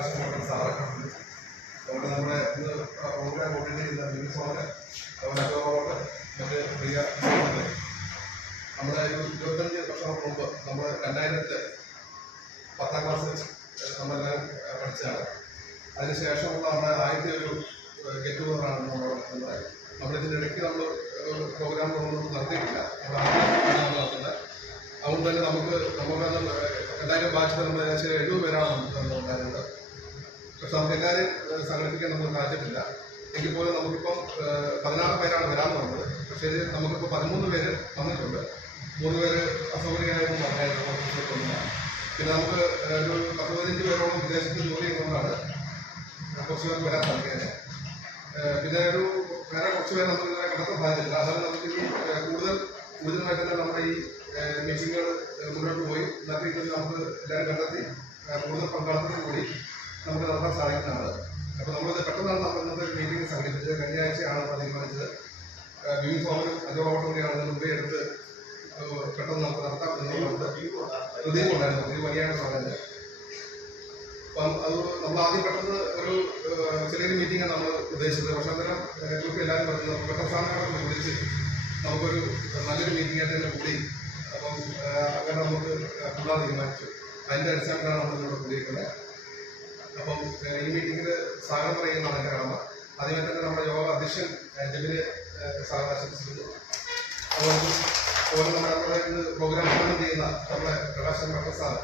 പ്രകാശ് മോഹൻ സാറൊക്കെ ഉണ്ട്. അതുകൊണ്ട് നമ്മുടെ ഇത് പ്രോഗ്രാം കോർഡിനേറ്റ് ചെയ്യുന്ന ബിനു സോമൻ അതുപോലെ മറ്റ് പ്രിയ നമ്മുടെ ഒരു ഇരുപത്തഞ്ച് വർഷം മുമ്പ് നമ്മൾ രണ്ടായിരത്തി പത്താം ക്ലാസ് നമ്മളെല്ലാം പഠിച്ചതാണ്. അതിനുശേഷമുള്ള നമ്മുടെ ആദ്യത്തെ ഒരു ഗെറ്റ് ടുഗദറാണ് നമ്മൾ നടത്തുന്നത് നമ്മളിതിന്റെ ഇടയ്ക്ക് നമ്മൾ പ്രോഗ്രാമുകളൊന്നും നടത്തിയിട്ടില്ല. നമ്മൾ നടത്തുന്നത് അതുകൊണ്ട് തന്നെ നമുക്ക് നമുക്ക് എന്തായാലും ബാച്ചിൽ നമ്മൾ ഏകദേശം എഴുപത് പേരാണ് നമുക്ക് ഉണ്ടായിരുന്നത്. പക്ഷെ സംഘടിപ്പിക്കാൻ നമുക്ക് സാധിച്ചിട്ടില്ല. എങ്കിൽ പോലും നമുക്കിപ്പം പതിനാറ് പേരാണ് വരാൻ പറഞ്ഞത്. പക്ഷേ നമുക്കിപ്പോൾ പതിമൂന്ന് പേര് വന്നിട്ടുണ്ട്. മൂന്ന് പേര് അസൗകര്യമായിരുന്നു പറഞ്ഞായിരുന്നു പിന്നെ നമുക്ക് ഒരു പത്ത് പതിനഞ്ച് പേരോളം വിദേശത്ത് ജോലി ചെയ്യുന്നതുകൊണ്ടാണ് കുറച്ച് പേർക്ക് വരാൻ സാധിക്കുന്നത് പിന്നെ ഒരു വേറെ കുറച്ച് പേര് നമുക്ക് ഇതുവരെ കണ്ടെത്താൻ സാധിച്ചില്ല അതായത് നമുക്ക് ഇനി കൂടുതൽ ഊർജമായിട്ട് തന്നെ നമ്മുടെ ഈ മീറ്റിങ്ങുകൾ മുന്നോട്ട് പോയി. നല്ല രീതിയിൽ നമുക്ക് എല്ലാവരും കണ്ടെത്തി കൂടുതൽ പങ്കാളിത്തത്തോടു കൂടി നമുക്ക് നടത്താൻ സാധിക്കുന്നതാണ് അപ്പോൾ നമ്മളിത് പെട്ടെന്നാണ് നമ്മൾ ഇന്നത്തെ മീറ്റിംഗ് സംഘടിപ്പിച്ചത്. കഴിഞ്ഞ ആഴ്ചയാണ് നമ്മൾ തീരുമാനിച്ചത് യൂണിഫോമിൽ അതോ അജോബോട്ടും കൂടിയാണ് മുമ്പേ എടുത്ത് പെട്ടെന്ന് നമുക്ക് നടത്താം എന്നുള്ളത് ഹൃദയം ഉണ്ടായിരുന്നു. ഇത് വലിയാണ് പറഞ്ഞത്. അപ്പം അത് നമ്മൾ ആദ്യം പെട്ടെന്ന് ഒരു ചെറിയൊരു മീറ്റിംഗാണ് നമ്മൾ ഉദ്ദേശിച്ചത്. പക്ഷേ അന്നേരം ഗ്രൂപ്പ് എല്ലാവരും പറഞ്ഞു നമുക്ക് പെട്ടെന്ന് സാധനങ്ങളൊക്കെ വിളിച്ച് നമുക്കൊരു നല്ലൊരു മീറ്റിംഗ് ആയിട്ട് തന്നെ കൂടി. അപ്പം അങ്ങനെ നമുക്ക് കൂടാൻ തീരുമാനിച്ചു. അതിന്റെ അടിസ്ഥാനത്തിലാണ് നമ്മൾ ഇവിടെ കൂടിയിരിക്കുന്നത്. അപ്പം ഈ മീറ്റിംഗിൽ സ്വാഗതം പറയുന്നതാണ് എന്റെ കടമ അതിനെ തന്നെ നമ്മുടെ യോഗ അധ്യക്ഷൻ ഏഹ്, സ്വാഗതം ആശംസിക്കുന്നു. അതുപോലെ അതുപോലെ നമ്മുടെ നമ്മുടെ ഇത് പ്രോഗ്രാം ഉദ്ഘാടനം ചെയ്യുന്ന നമ്മുടെ പ്രകാശൻ ഭട്ട സാർ.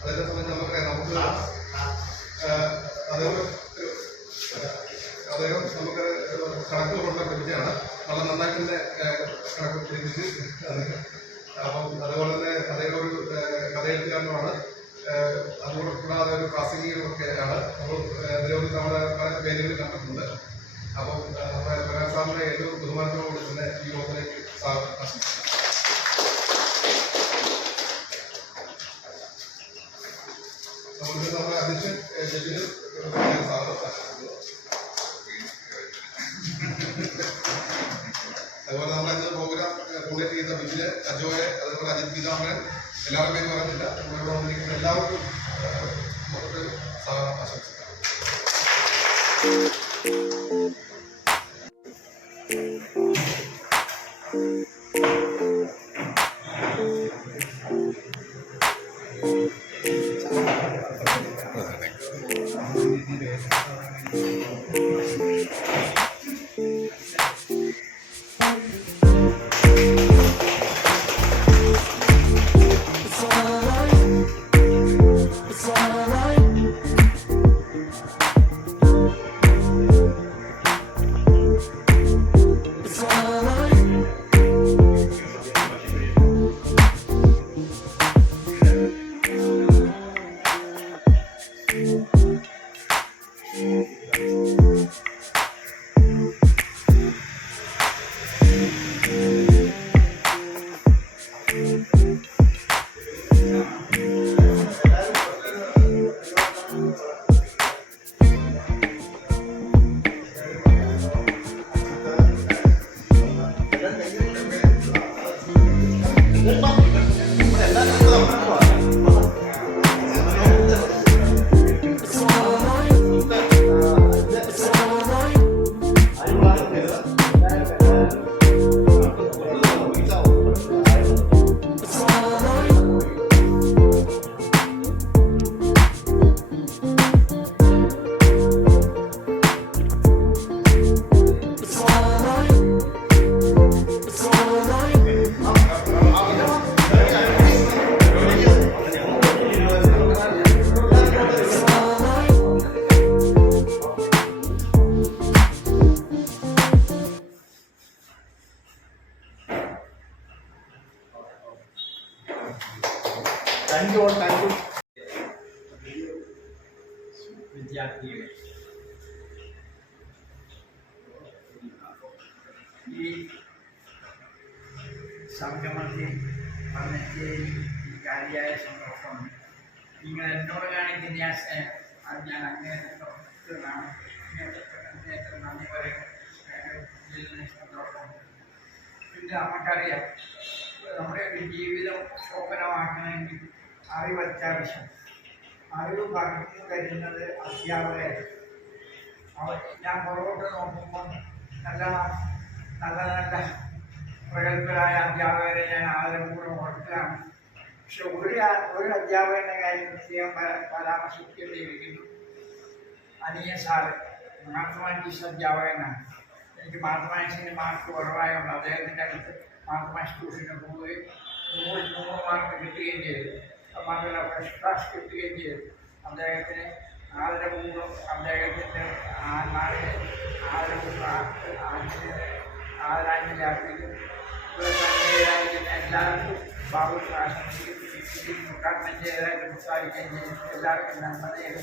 അതിനെ സംബന്ധിച്ച് നമുക്കറിയാം. നമുക്ക് അദ്ദേഹം അദ്ദേഹം നമുക്ക് കണക്ക് കൊടുക്കാൻ ലഭിച്ചതാണ്. വളരെ നന്നായിട്ട് തന്നെ കണക്ക് ലഭിച്ച് അപ്പം അതുപോലെ തന്നെ അദ്ദേഹം ഒരു കഥയെഴുത്തുകാരനുമാണ്. ആണ് നമ്മൾ നിരവധി നമ്മുടെ പല പേരുകളിൽ കണ്ടിട്ടുണ്ട്. അപ്പം പ്രകാശ് സാറിന്റെ ഏറ്റവും ബഹുമാനത്തോടുകൂടി തന്നെ ഈ യോഗത്തിലേക്ക് സാർ ആശംസിക്കുന്നു നമുക്ക് നമ്മുടെ അധ്യക്ഷൻ ആശംസിക്കുന്നു അതുപോലെ നമ്മുടെ ഇന്ന് പ്രോഗ്രാം കോർഡിനേറ്റ് ചെയ്ത ബിജിൽ അജോയെ അതുപോലെ അജിത് പീതാമൻ എല്ലാവരുടെയും പറഞ്ഞില്ല. എല്ലാവർക്കും ഏഹ്, നമുക്ക് സ്വാഗതം ആശംസിക്കാം താങ്ക് വിദ്യാർത്ഥികളെ ഈ സംഗമത്തിൽ വന്നിട്ട് ഈ കാര്യമായ സന്തോഷം നിങ്ങൾ എന്നോട് കാണിക്കുന്ന ആ സ്നേഹം അത് ഞാൻ അങ്ങേയറ്റമാണ് അങ്ങേയറ്റം നന്ദി പറയും സന്തോഷം പിന്നെ നമുക്കറിയാം നമ്മുടെ ജീവിതം ശോഭനമാക്കണമെങ്കിൽ അറിവ് അത്യാവശ്യം അറിവ് പകർന്നു തരുന്നത് അധ്യാപകർ അവർ ഞാൻ പുറകോട്ട് നോക്കുമ്പോൾ നല്ല നല്ല നല്ല പ്രഗത്ഭരായ അധ്യാപകരെ ഞാൻ ആദരപൂർവ്വം ഓർക്കുകയാണ് പക്ഷെ ഒരു ആ- ഒരു അധ്യാപകന്റെ കാര്യം പ്രത്യേകം പരാ- പരാമർശിക്കേണ്ടിയിരിക്കുന്നു അനിയ സാറ് മാത്തമാറ്റിക്സ് അധ്യാപകനാണ് എനിക്ക് മാത്തമാറ്റിക്സിന് മാർക്ക് കുറവായതുകൊണ്ട് അദ്ദേഹത്തിൻ്റെ അടുത്ത് മാത്തമാറ്റിക്സ് ട്യൂഷന് പോവുകയും നൂറ് നൂറ് മാർക്ക് കിട്ടുകയും ചെയ്തു ക്ലാസ് കിട്ടുകയും ചെയ്തു അദ്ദേഹത്തിന് ആദരപൂർവം അദ്ദേഹത്തിന്റെ ആത്മാവിനെ ആദരപൂർവം ആദരാഞ്ജലി അർപ്പിക്കും എല്ലാവർക്കും ബാബു ഉദ്ഘാടനം ചെയ്തതായിട്ട് പ്രസ്താവിക്കുകയും ചെയ്യും. എല്ലാവർക്കും നന്മതയും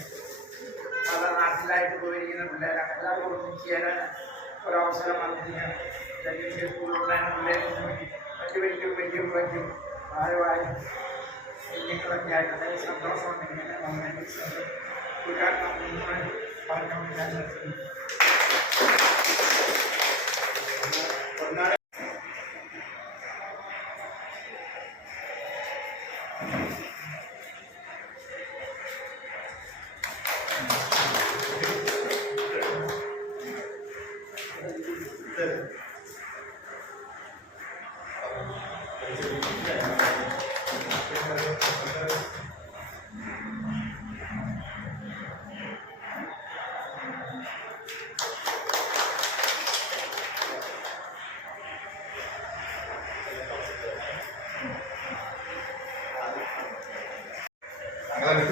പല നാട്ടിലായിട്ട് പോയിരിക്കുന്ന പിള്ളേരാണ്. എല്ലാവരും ഒന്നിച്ച് ചേരാൻ ഒരവസരം വന്നിരിക്കുകയാണ് സ്കൂളിലുള്ള പിള്ളേരെ മറ്റു വലിയ വലിയ വലിയ ആരുമായി കുഞ്ഞുങ്ങളൊക്കെ ആയിട്ട് വളരെ സന്തോഷമുണ്ട് ഇങ്ങനെ നമ്മൾ ഉദ്ഘാടനം മുഴുവൻ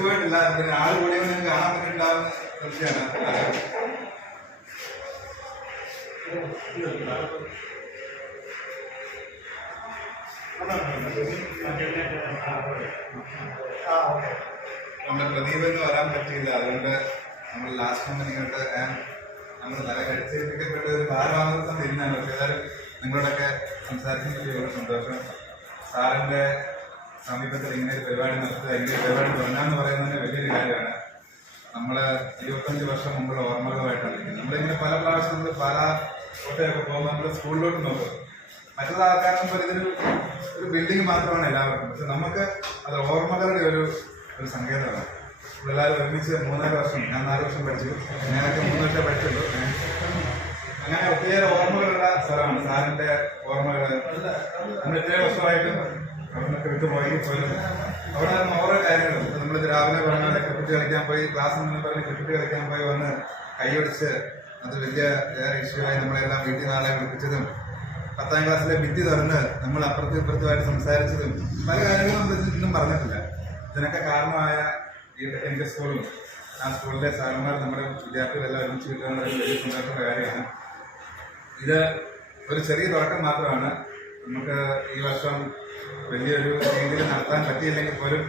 വിട്ടുപോയിട്ടില്ല പിന്നെ ആൾ കൂടിയോ നിങ്ങൾക്ക് കാണാൻ പറ്റുന്നുണ്ടാവുന്ന കൃഷിയാണ്. നമ്മുടെ പ്രദീപ് എന്ന് വരാൻ പറ്റിയില്ല. അതുകൊണ്ട് നമ്മൾ ലാസ്റ്റ് മൊമെന്റ് ഇങ്ങോട്ട് നമ്മൾ തല കഴിച്ചേൽപ്പിക്കപ്പെട്ട ഒരു ഭാരവാദം തരുന്നതാണ് പക്ഷേ നിങ്ങളോടൊക്കെ സംസാരിച്ചിട്ട് ഒരു സന്തോഷം. സാറിന്റെ സമീപത്തിൽ ഇങ്ങനെ ഒരു പരിപാടി നടത്തുക ഇങ്ങനെ പരിപാടി തുടങ്ങാന്ന് പറയുന്നത് വലിയൊരു കാര്യമാണ്. നമ്മൾ ഇരുപത്തഞ്ച് വർഷം മുമ്പുള്ള ഓർമ്മകളുമായിട്ടാണ്. നമ്മളിങ്ങനെ പല പ്രാവശ്യം നമ്മൾ പല കോട്ടയൊക്കെ പോകുമ്പോൾ നമ്മൾ സ്കൂളിലോട്ട് നോക്കും. മറ്റുള്ള മുമ്പിൽ ഇതൊരു ഒരു ബിൽഡിംഗ് മാത്രമാണ് എല്ലാവർക്കും. പക്ഷെ നമുക്ക് അത് ഓർമ്മകളുടെ ഒരു ഒരു സങ്കേതമാണ്. എല്ലാവരും ഒരുമിച്ച് മൂന്നാൽ വർഷം ഞാൻ നാല് വർഷം പഠിച്ചു. ഞാനൊക്കെ മൂന്ന് വർഷം പഠിച്ചുള്ളൂ അങ്ങനെ ഒത്തിരി ഓർമ്മകളുള്ള സ്ഥലമാണ്. സാറിന്റെ ഓർമ്മകൾ നമ്മൾ ഇത്രയും വർഷമായിട്ടും അവിടെ കൃത്യമായി പോലും അവിടെ ഓരോ കാര്യങ്ങളും. നമ്മൾ രാവിലെ പറഞ്ഞാൽ ക്രിക്കറ്റ് കളിക്കാൻ പോയി ക്ലാസ് നിന്ന് പറഞ്ഞ് ക്രിക്കറ്റ് കളിക്കാൻ പോയി വന്ന് കൈയടിച്ച് അത് വലിയ ഇഷ്യൂ ആയി നമ്മളെല്ലാം വീട്ടിൽ നാളെ വിളിപ്പിച്ചതും പത്താം ക്ലാസ്സിലെ ഭിത്തി തുറന്ന് നമ്മൾ അപ്പുറത്തും ഇപ്പുറത്തുമായിട്ട് സംസാരിച്ചതും പല കാര്യങ്ങളും നമ്മൾ ഇന്നും പറഞ്ഞിട്ടില്ല. ഇതിനൊക്കെ കാരണമായ ഈ ടെക്നിക്കൽ സ്കൂളും ആ സ്കൂളിലെ സാറന്മാർ നമ്മുടെ വിദ്യാർത്ഥികളെല്ലാം ഒരുമിച്ച് കിട്ടുന്ന ഒരു വലിയ സന്തോഷമുള്ള കാര്യമാണ്. ഇത് ഒരു ചെറിയ തുടക്കം മാത്രമാണ്. നമുക്ക് ഈ വർഷം വലിയൊരു രീതിയിൽ നടത്താൻ പറ്റിയില്ലെങ്കിൽ പോലും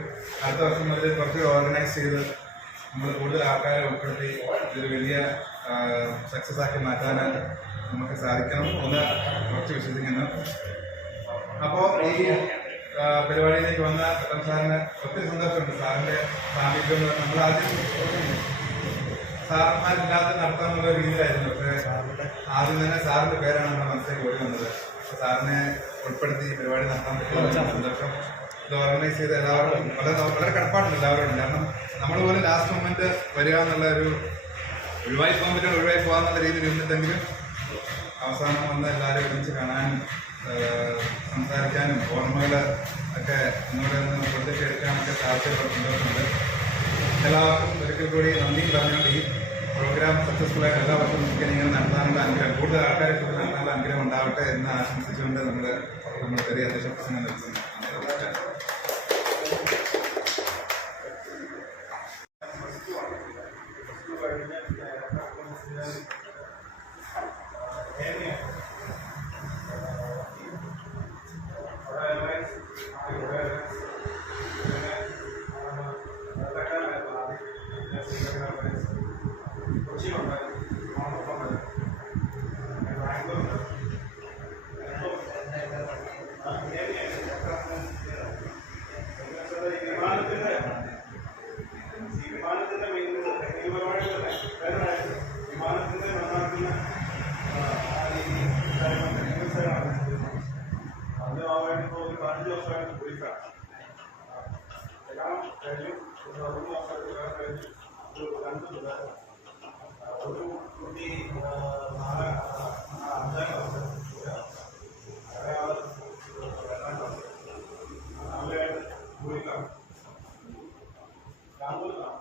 അടുത്ത വർഷം മുതൽ കുറച്ച് ഓർഗനൈസ് ചെയ്ത് നമ്മൾ കൂടുതൽ ആൾക്കാരെ ഉൾപ്പെടുത്തി ഇതൊരു വലിയ സക്സസ് ആക്കി മാറ്റാനായിട്ട് നമുക്ക് സാധിക്കണം എന്ന് കുറച്ച് വിശ്വസിക്കുന്നു. അപ്പോൾ ഈ പരിപാടിയിലേക്ക് വന്ന പട്ടം സാറിന് ഒത്തിരി സന്തോഷമുണ്ട്. സാറിന്റെ സാമീപ്യം നമ്മൾ ആദ്യം സാറന്മാരില്ലാതെ നടത്താമെന്നുള്ള രീതിയിലായിരുന്നു. പക്ഷേ ആദ്യം തന്നെ സാറിന്റെ പേരാണ് നമ്മുടെ മനസ്സിലേക്ക് ഓടി വന്നത്. സാറിനെ ഉൾപ്പെടുത്തി പരിപാടി നടത്താൻ പറ്റുന്ന സന്തോഷം. ഇത് ഓർഗനൈസ് ചെയ്ത എല്ലാവരും വളരെ വളരെ കടപ്പാടുണ്ട് എല്ലാവരോടും. കാരണം നമ്മൾ പോലെ ലാസ്റ്റ് മൊമെന്റ് വരിക എന്നുള്ള ഒരു ഒഴിവായി പോകാൻ പറ്റുന്ന ഒഴിവായി പോകാന്നുള്ള രീതിയിൽ ഇരുന്നിട്ടെങ്കിലും അവസാനം വന്ന് എല്ലാവരും ഒരുമിച്ച് കാണാനും സംസാരിക്കാനും ഓർമ്മകൾ ഒക്കെ നിങ്ങളുടെ നിന്ന് കൊടുത്തിട്ടെടുക്കാനൊക്കെ സാധിച്ചപ്പോൾ സന്തോഷമുണ്ട്. എല്ലാവർക്കും ഒരിക്കൽ കൂടി നന്ദി പറഞ്ഞുകൊണ്ട് പ്രോഗ്രാം സക്സസ്ഫുൾ ആയിട്ട് എല്ലാ വർഷവും നമുക്ക് ഇങ്ങനെ നടത്താനുള്ള അനുഗ്രഹം കൂടുതൽ ആൾക്കാരെ കൂടുതൽ നടത്താനുള്ള അനുഗ്രഹം ഉണ്ടാവട്ടെ എന്ന് ആശംസിച്ചുകൊണ്ട് നമ്മൾ നമ്മുടെ ചെറിയ അധ്യക്ഷ പ്രസംഗം നിർത്തുന്നു നമസ്കാരം. Gracias. ഒരു രണ്ട് പിള്ളേർ ഒരു കുട്ടി നാല് അഞ്ചാം ക്ലാസ് അയാൾ രണ്ടാം ക്ലാസ് നാല് കൂലിക്കാണ് രാമപുരത്താണ്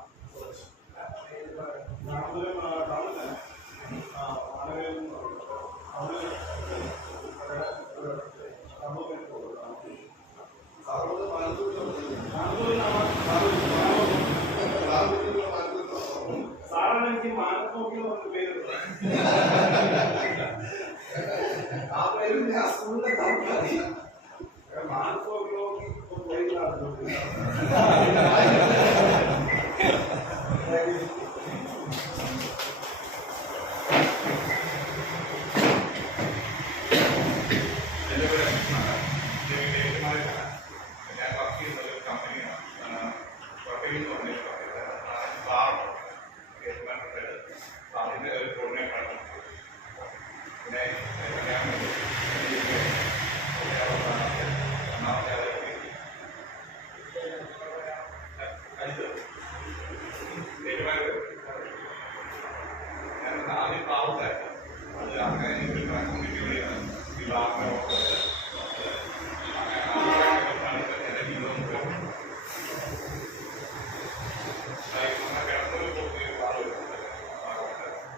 രാമപുരം ടൗണിൽ തന്നെ ആ ആളുകൾ അവിടെ സംഭവം സാറോട് സാറാണ് എനിക്ക് മാനത്തോക്കി പറഞ്ഞ പേര് ആ പേര് ഞാൻ സ്കൂളിലെ മാനത്തോക്കിലോ പോയിട്ടാണ് എന്റെ പേര് അനീഷാണ്. ഞാൻ ഏറ്റുമാനൂരാണ്. ഞാൻ വർക്ക് ചെയ്യുന്ന ഒരു കമ്പനിയാണ് പ്രൊഫൈൽ എന്ന് പറഞ്ഞ ഒരു കമ്പനിയാണ് സാർ ഏറ്റുമാനൂരിൽ അതിന്റെ ഒരു കോർഡിനേറ്ററാണ് പിന്നെ ഞാൻ ഒന്നാമത്തെ അടുത്ത് ഏറ്റുമാനൂർ ഞാൻ ആദ്യം പാവത്തായിരുന്നു അത് അങ്ങനെ ഒരു കമ്മ്യൂണിറ്റി വഴിയാണ് വിവാഹം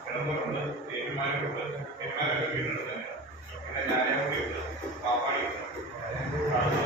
കിടന്നുണ്ട് തീരുമാനമുണ്ട് തീരുമാനമൊക്കെ വീടുണ്ട് തന്നെ പിന്നെ ഞാനേ കൂടി ഉണ്ട് പാപ്പാടി ഒക്കെ നമുക്ക്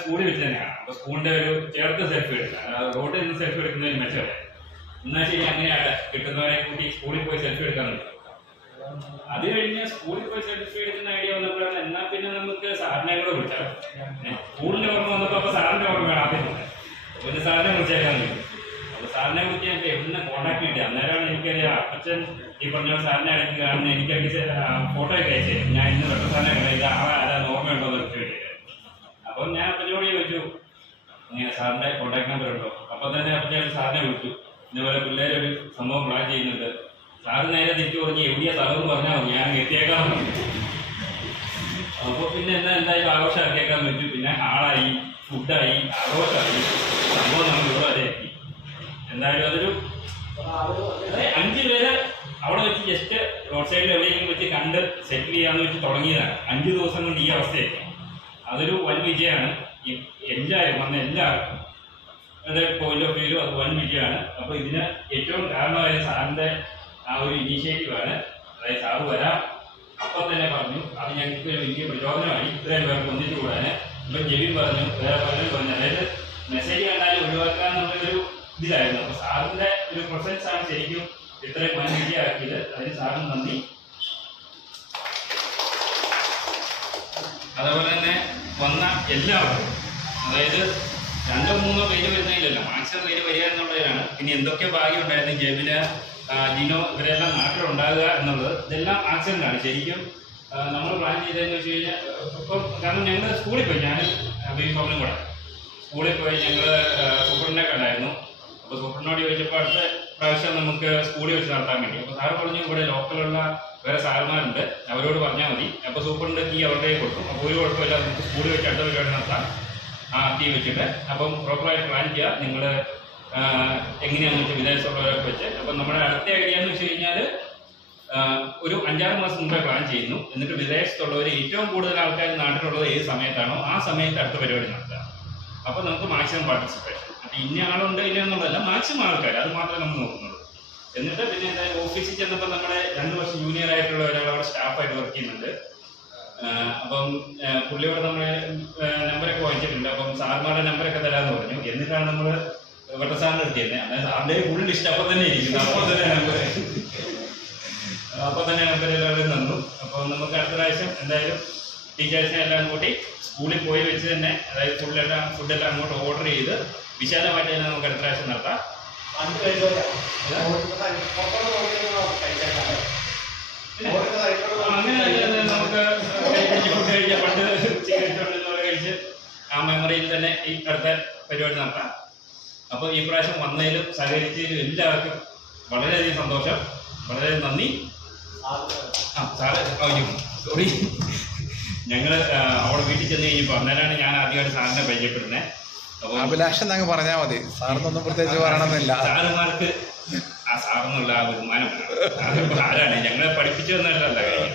സ്കൂളിൽ വെച്ച് തന്നെയാണ് അപ്പൊ സ്കൂളിന്റെ ഒരു ചേർത്ത് സെൽഫി എടുക്കുക റോഡിൽ നിന്ന് സെൽഫി എടുക്കുന്നതിന് മെച്ചം. എന്നാ ശരി അങ്ങനെയാണ്. കിട്ടുന്നവരെ കൂട്ടി സ്കൂളിൽ പോയി സെൽഫി എടുക്കാറുണ്ട്. അത് കഴിഞ്ഞ് സ്കൂളിൽ പോയി സെൽഫി എടുക്കുന്ന ഐഡിയ വന്നപ്പോഴാണ് എന്നാ പിന്നെ നമുക്ക് സാറിനെ കൂടെ വിളിച്ചാൽ സ്കൂളിന്റെ ഓർമ്മ വന്നപ്പോൾ അപ്പൊ സാറിന്റെ ഓർമ്മയാണ് ആദ്യം വന്നത്. പിന്നെ സാറിനെ വിളിച്ചേക്കാൻ അപ്പൊ സാറിനെ കുറിച്ച് എനിക്ക് എവിടുന്ന് കോൺടാക്ട് കിട്ടി? അന്നേരമാണ് എനിക്കറിയാം അപ്പച്ചൻ ഈ പറഞ്ഞ സാറിനെ ഇടയ്ക്ക് കാണുന്ന എനിക്ക് ഫോട്ടോ ഒക്കെ അയച്ചേ. ഞാൻ ഇന്ന് വെട്ട സാറിനെ കണ്ടത് ഇത് ആളെ ആരാ ഓർമ്മയുണ്ടോ എന്ന് ചോദിച്ചു അപ്പൊ ഞാൻ അപ്പച്ചനോട് ചോദിച്ചു ഇങ്ങനെ സാറിന്റെ കോൺടാക്ട് നമ്പർ ഉണ്ടോ? അപ്പൊ തന്നെ അപ്പച്ചൻ സാറിനെ വിളിച്ചു. ഇതേപോലെ പിള്ളേരൊരു സംഭവം പ്ലാൻ ചെയ്യുന്നുണ്ട്. സാറ് നേരെ തിരിച്ചു പറഞ്ഞ് എവിടെയാ സ്ഥലം പറഞ്ഞാൽ ഞാൻ എത്തിയേക്കാൻ പറഞ്ഞു അപ്പൊ പിന്നെ എന്താ എന്തായാലും ആഘോഷമാക്കിയേക്കാൻ പറ്റും? പിന്നെ ഹാളായി ഫുഡായി ആഘോഷമായി സംഭവം നമ്മൾ ഇവിടെ വരെ എത്തി. എന്തായാലും അതൊരു അഞ്ചു പേര് അവിടെ വെച്ച് ജസ്റ്റ് റോഡ് സൈഡിൽ എവിടെയെങ്കിലും വെച്ച് കണ്ട് സെറ്റിൽ ചെയ്യാന്ന് വെച്ച് തുടങ്ങിയതാണ്. അഞ്ച് ദിവസം കൊണ്ട് ഈ അവസ്ഥയൊക്കെ അതൊരു വൻ വിജയമാണ്. ഈ എല്ലാവരും വന്ന എല്ലാവർക്കും. അതെ പോയിന്റ് ഓഫ് വ്യൂ അത് വൻ വിജയമാണ്. അപ്പോൾ ഇതിന് ഏറ്റവും കാരണമായ സാറിന്റെ ആ ഒരു ഇനീഷ്യേറ്റീവാണ് അതായത് സാറ് വരാം. അപ്പം തന്നെ പറഞ്ഞു അത് ഞങ്ങൾക്ക് വലിയ പ്രചോദനമായി. ഇത്രയും പേർക്ക് ഒന്നിച്ചു കൂടാന് ഇപ്പം ജെബിൻ പറഞ്ഞു വേറെ പലരും പറഞ്ഞു. അതായത് മെസ്സേജ് കണ്ടാലും ഒഴിവാക്കുക എന്നുള്ളൊരു ഇതിലായിരുന്നു. അപ്പോൾ സാറിന്റെ ഒരു പ്രസൻസ് ആണ് ശരിക്കും ഇത്രയും മനസ്സിലാക്കിയത് അതിന് സാറിന് നന്ദി. അതേപോലെ തന്നെ വന്ന എല്ലാവർക്കും അതായത് രണ്ടോ മൂന്നോ പേര് വരുന്നതിലല്ല മാക്സിമം പേര് വരിക എന്നുള്ളവരാണ് പിന്നെ എന്തൊക്കെ ഭാഗ്യം ഉണ്ടായിരുന്നു ജെബിന് ജിനോ ഇവരെല്ലാം നാട്ടിലുണ്ടാകുക എന്നുള്ളത് ഇതെല്ലാം ആക്സിഡന്റ് ആണ് ശരിക്കും നമ്മൾ പ്ലാൻ ചെയ്തതെന്ന് വെച്ച് കഴിഞ്ഞാൽ ഇപ്പം കാരണം ഞങ്ങൾ സ്കൂളിൽ പോയി. ഞാൻ ബീഫോമിലും ഫാമിലും കൂടെ. സ്കൂളിൽ പോയി ഞങ്ങൾ സൂപ്രണ്ടിനെ കണ്ടായിരുന്നു. അപ്പോൾ സൂപ്രണ്ടിനോട് ചോദിച്ചപ്പോൾ അടുത്ത പ്രാവശ്യം നമുക്ക് സ്കൂളിൽ വെച്ച് നടത്താൻ വേണ്ടി. അപ്പോൾ സാറ് പറഞ്ഞു ഇവിടെ ലോക്കലുള്ള വേറെ സാറുമാരുണ്ട്. അവരോട് പറഞ്ഞാൽ മതി. അപ്പോൾ സൂപ്രണ്ട് കീ അവരുടെ കൊടുക്കും. അപ്പോൾ ഒരു കുഴപ്പമില്ല നമുക്ക് സ്കൂളിൽ വെച്ച് അടുത്ത പരിപാടി നടത്താം. ആ കീ വെച്ചിട്ട്. അപ്പം പ്രോപ്പറായിട്ട് പ്ലാൻ ചെയ്യുക നിങ്ങൾ എങ്ങനെയാണെന്ന് വെച്ചാൽ വിദേശത്തുള്ളവരൊക്കെ വെച്ച് അപ്പം നമ്മുടെ അടുത്ത ഐഡിയ എന്ന് വെച്ച് കഴിഞ്ഞാൽ ഒരു അഞ്ചാറ് മാസം മുമ്പേ പ്ലാൻ ചെയ്യുന്നു. എന്നിട്ട് വിദേശത്തുള്ളവർ ഏറ്റവും കൂടുതൽ ആൾക്കാർ നാട്ടിലുള്ളത് ഏത് സമയത്താണോ ആ സമയത്ത് അടുത്ത പരിപാടി നടത്തുക. അപ്പോൾ നമുക്ക് മാക്സിമം പാർട്ടിസിപ്പേഷൻ അപ്പം ഇന്ന ആളുണ്ട് ഇല്ല എന്നുള്ളതല്ല മാക്സിമം ആൾക്കാർ അത് മാത്രമേ നമ്മൾ നോക്കുന്നുള്ളൂ. എന്നിട്ട് പിന്നെ എന്തായാലും ഓഫീസിൽ ചെന്നപ്പോൾ നമ്മുടെ രണ്ട് വർഷം ജൂനിയർ ആയിട്ടുള്ള ഒരാൾ അവിടെ സ്റ്റാഫായിട്ട് വർക്ക് ചെയ്യുന്നുണ്ട്. അപ്പം പുള്ളിയോട് നമ്മുടെ നമ്പറൊക്കെ വാങ്ങിച്ചിട്ടുണ്ട്. അപ്പം സാറിമാരുടെ നമ്പറൊക്കെ തരാമെന്ന് പറഞ്ഞു. എന്നിട്ടാണ് നമ്മൾ വട്ടസാറിന് എടുത്തിരുന്നത് അതായത് സാറിന്റെ ഫുൾ ലിസ്റ്റ് അപ്പം തന്നെ ഇരിക്കുന്നു. അപ്പോൾ തന്നെ നമ്പർ അപ്പൊ തന്നെ നമ്പർ എല്ലാവരും തന്നു. അപ്പോൾ നമുക്ക് അടുത്ത പ്രാവശ്യം എന്തായാലും ടീച്ചേഴ്സിനെ എല്ലാം കൂട്ടി സ്കൂളിൽ പോയി വെച്ച് തന്നെ അതായത് ഫുഡെല്ലാം ഫുഡെല്ലാം അങ്ങോട്ട് ഓർഡർ ചെയ്ത് വിശാലമായിട്ട് തന്നെ നമുക്ക് അടുത്ത പ്രാവശ്യം നടത്താം. അങ്ങനെ നമുക്ക് ആ മെമ്മറിയിൽ തന്നെ ഈ അടുത്ത പരിപാടി നടത്താം. അപ്പോൾ ഈ പ്രാവശ്യം വന്നതിലും സഹകരിച്ചതിലും എല്ലാവർക്കും വളരെയധികം സന്തോഷം. വളരെ നന്ദി. ആ സാറ് സോറി ഞങ്ങൾ അവിടെ വീട്ടിൽ ചെന്ന് കഴിഞ്ഞപ്പോൾ അന്നേരമാണ് ഞാൻ ആദ്യമായിട്ട് സാറിനെ പരിചയപ്പെടുന്നത്. അപ്പോൾ അഭിലാഷം അങ്ങ് പറഞ്ഞാൽ മതി. സാറിനൊന്നും പ്രത്യേകിച്ച് പറയണമെന്നില്ല. സാറുമാർക്ക് ആ സാറെന്നുള്ള ആ ബഹുമാനം. ആരാണ്? ഞങ്ങളെ പഠിപ്പിച്ചു തന്നതല്ല കാര്യം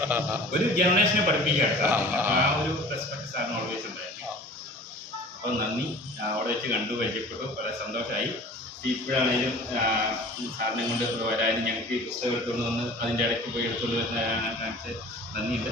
ഒരു ജനറേഷനെ പഠിപ്പിക്കുകയാണ് ആ ഒരു റെസ്പെക്ട് സാറിന് ഓൾവേസ് അപ്പോൾ നന്ദി. അവിടെ വെച്ച് കണ്ടു പരിചയപ്പെട്ടു. വളരെ സന്തോഷമായി ഇപ്പോഴാണെങ്കിലും സാറിനെ കൊണ്ട് വരാനും ഞങ്ങൾക്ക് ഈ പുസ്തകം എടുത്തുകൊണ്ട് വന്ന് അതിന്റെ ഇടയ്ക്ക് പോയി എടുത്തുകൊണ്ട് വരുന്നതിനാണ് കാണിച്ച് നന്ദിയുണ്ട്.